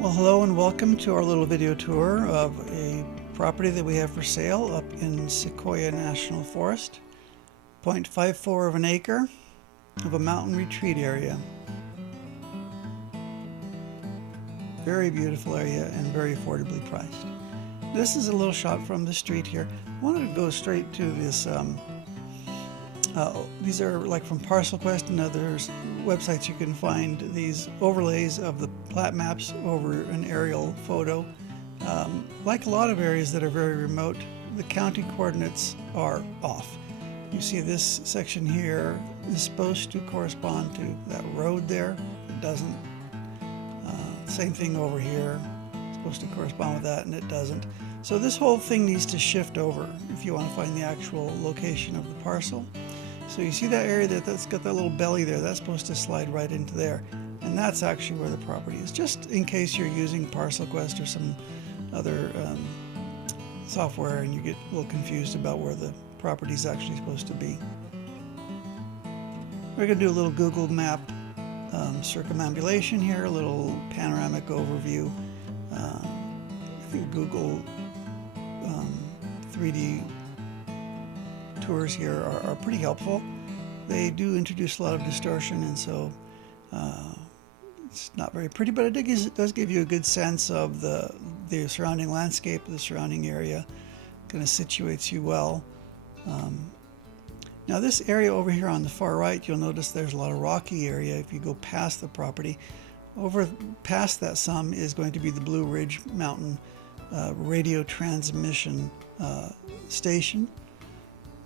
Well, hello and welcome to our little video tour of a property that we have for sale up in Sequoia National Forest. 0.54 of an acre of a mountain retreat area. Very beautiful area and very affordably priced. This is a little shot from the street here. I wanted to go straight to this. These are like from Parcel Quest and others websites. You can find these overlays of the plat maps over an aerial photo. Like a lot of areas that are very remote, the county coordinates are off. You see this section here is supposed to correspond to that road there. It doesn't. Same thing over here. It's supposed to correspond with that and it doesn't. So this whole thing needs to shift over if you want to find the actual location of the parcel. So you see that area that's got that little belly there, that's supposed to slide right into there. And that's actually where the property is, just in case you're using Parcel Quest or some other software and you get a little confused about where the property is actually supposed to be. We're going to do a little Google map circumambulation here, a little panoramic overview. I think Google 3D tours here are pretty helpful. They do introduce a lot of distortion, and so it's not very pretty, but it does give you a good sense of the surrounding landscape, the surrounding area. Kind of situates you well. Now this area over here on the far right, you'll notice there's a lot of rocky area. If you go past the property, over past that some is going to be the Blue Ridge Mountain radio transmission station,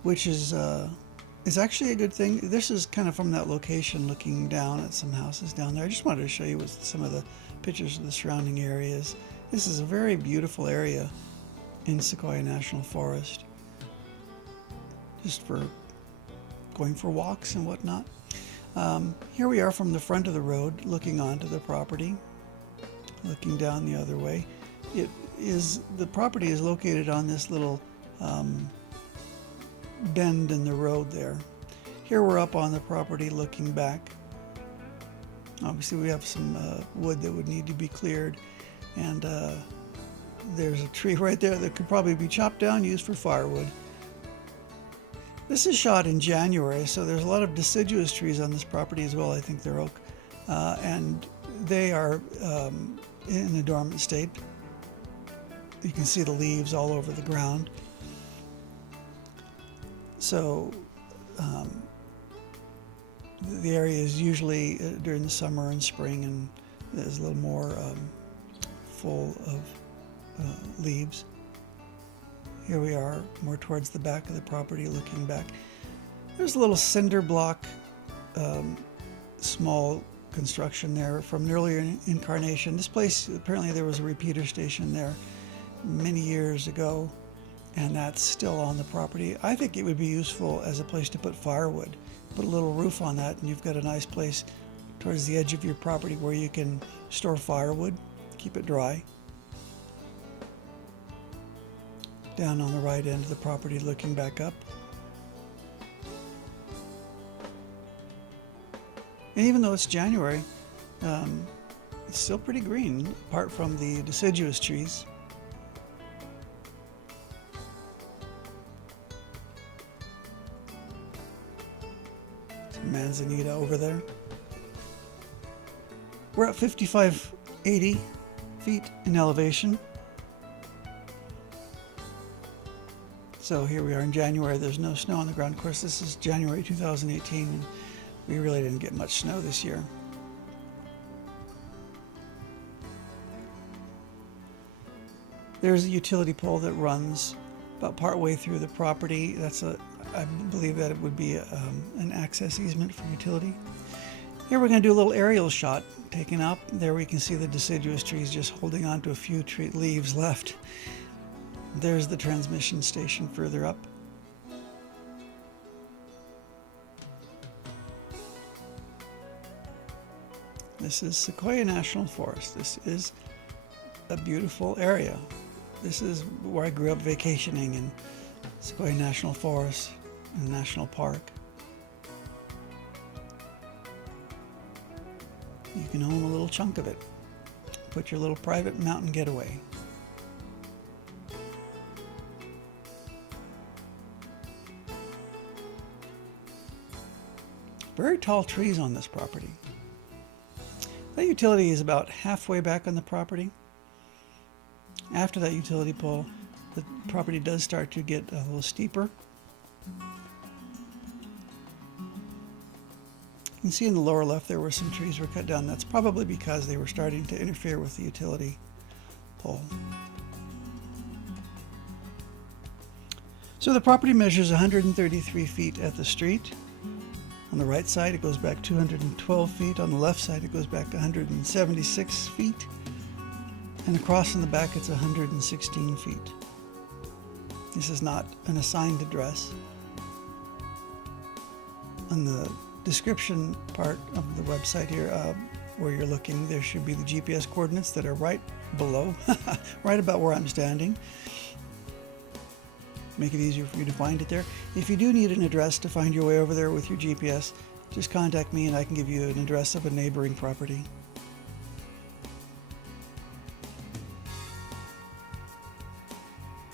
which is actually a good thing. This is kind of from that location looking down at some houses down there. I just wanted to show you with some of the pictures of the surrounding areas. This is a very beautiful area in Sequoia National Forest, just for going for walks and whatnot. Here we are from the front of the road looking onto the property, looking down the other way. The property is located on this little bend in the road there. Here we're up on the property looking back. Obviously we have some wood that would need to be cleared, and there's a tree right there that could probably be chopped down, used for firewood. This is shot in January, so there's a lot of deciduous trees on this property as well. I think they're oak, and they are in a dormant state. You can see the leaves all over the ground. So the area is usually during the summer and spring, and is a little more full of leaves. Here we are more towards the back of the property looking back. There's a little cinder block small construction there from an earlier incarnation. This place, apparently there was a repeater station there many years ago, and that's still on the property. I think it would be useful as a place to put firewood. Put a little roof on that and you've got a nice place towards the edge of your property where you can store firewood, keep it dry. Down on the right end of the property looking back up. And even though it's January, it's still pretty green apart from the deciduous trees. Manzanita over there. We're at 5,580 feet in elevation. So here we are in January. There's no snow on the ground. Of course, this is January 2018, and we really didn't get much snow this year. There's a utility pole that runs about partway through the property. I believe that it would be an access easement for utility. Here we're going to do a little aerial shot taken up. There we can see the deciduous trees just holding on to a few leaves left. There's the transmission station further up. This is Sequoia National Forest. This is a beautiful area. This is where I grew up vacationing, in Sequoia National Forest and National Park. You can own a little chunk of it. put your little private mountain getaway. Very tall trees on this property. That utility is about halfway back on the property. After that utility pole, the property does start to get a little steeper. You can see in the lower left there were some trees were cut down. That's probably because they were starting to interfere with the utility pole. So the property measures 133 feet at the street. On the right side, it goes back 212 feet. On the left side, it goes back 176 feet. And across in the back, it's 116 feet. This is not an assigned address. On the description part of the website here, where you're looking, there should be the GPS coordinates that are right below, right about where I'm standing. Make it easier for you to find it there. If you do need an address to find your way over there with your GPS, just contact me and I can give you an address of a neighboring property.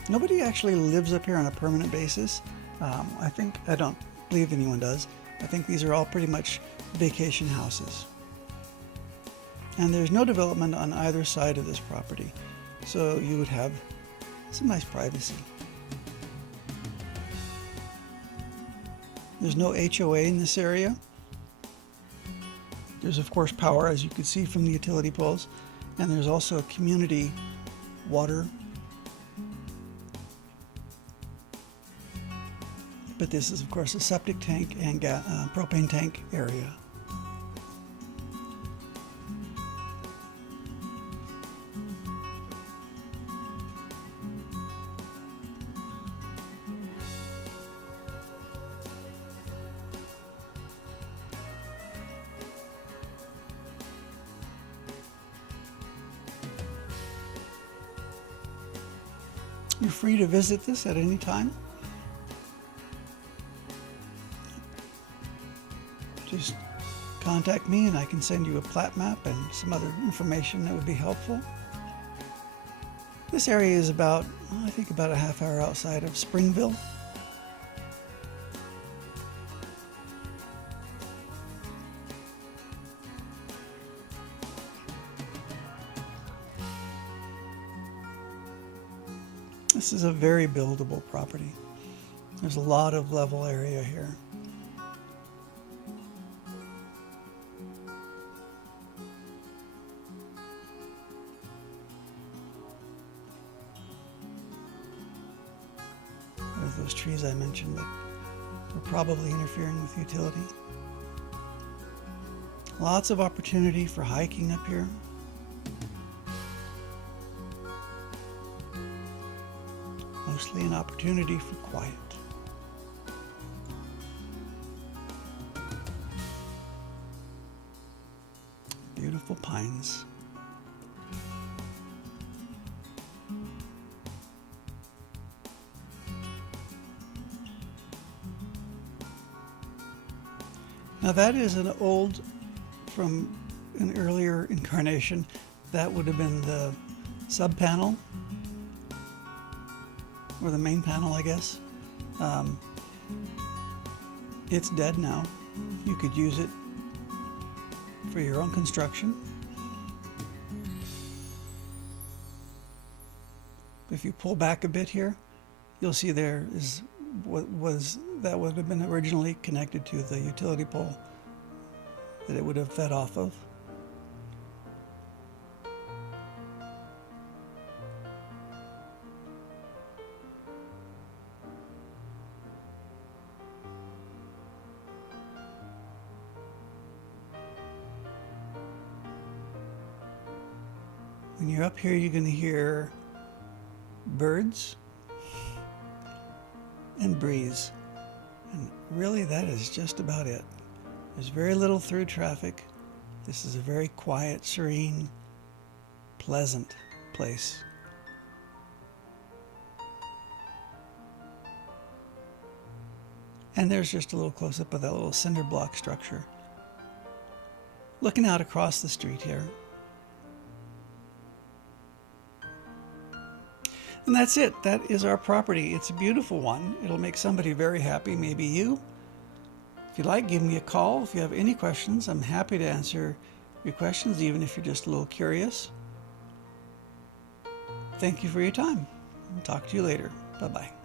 Nobody actually lives up here on a permanent basis. I don't believe anyone does. I think these are all pretty much vacation houses. And there's no development on either side of this property, so you would have some nice privacy. There's no HOA in this area. There's of course power, as you can see from the utility poles, and there's also community water. But this is of course a septic tank and propane tank area. You're free to visit this at any time. Just contact me and I can send you a plat map and some other information that would be helpful. This area is about, I think about a half hour outside of Springville. This is a very buildable property. There's a lot of level area here. There's those trees I mentioned that were probably interfering with utility. Lots of opportunity for hiking up here. Mostly an opportunity for quiet. Beautiful pines. Now that is an old, from an earlier incarnation, that would have been the sub panel. Or the main panel, I guess. It's dead now. You could use it for your own construction. If you pull back a bit here, you'll see there is that would have been originally connected to the utility pole that it would have fed off of. When you're up here, you're going to hear birds and breeze. And really, that is just about it. There's very little through traffic. This is a very quiet, serene, pleasant place. And there's just a little close-up of that little cinder block structure. Looking out across the street here. And that's it. That is our property. It's a beautiful one. It'll make somebody very happy, maybe you. If you like, give me a call. If you have any questions, I'm happy to answer your questions, even if you're just a little curious. Thank you for your time. I'll talk to you later. Bye-bye.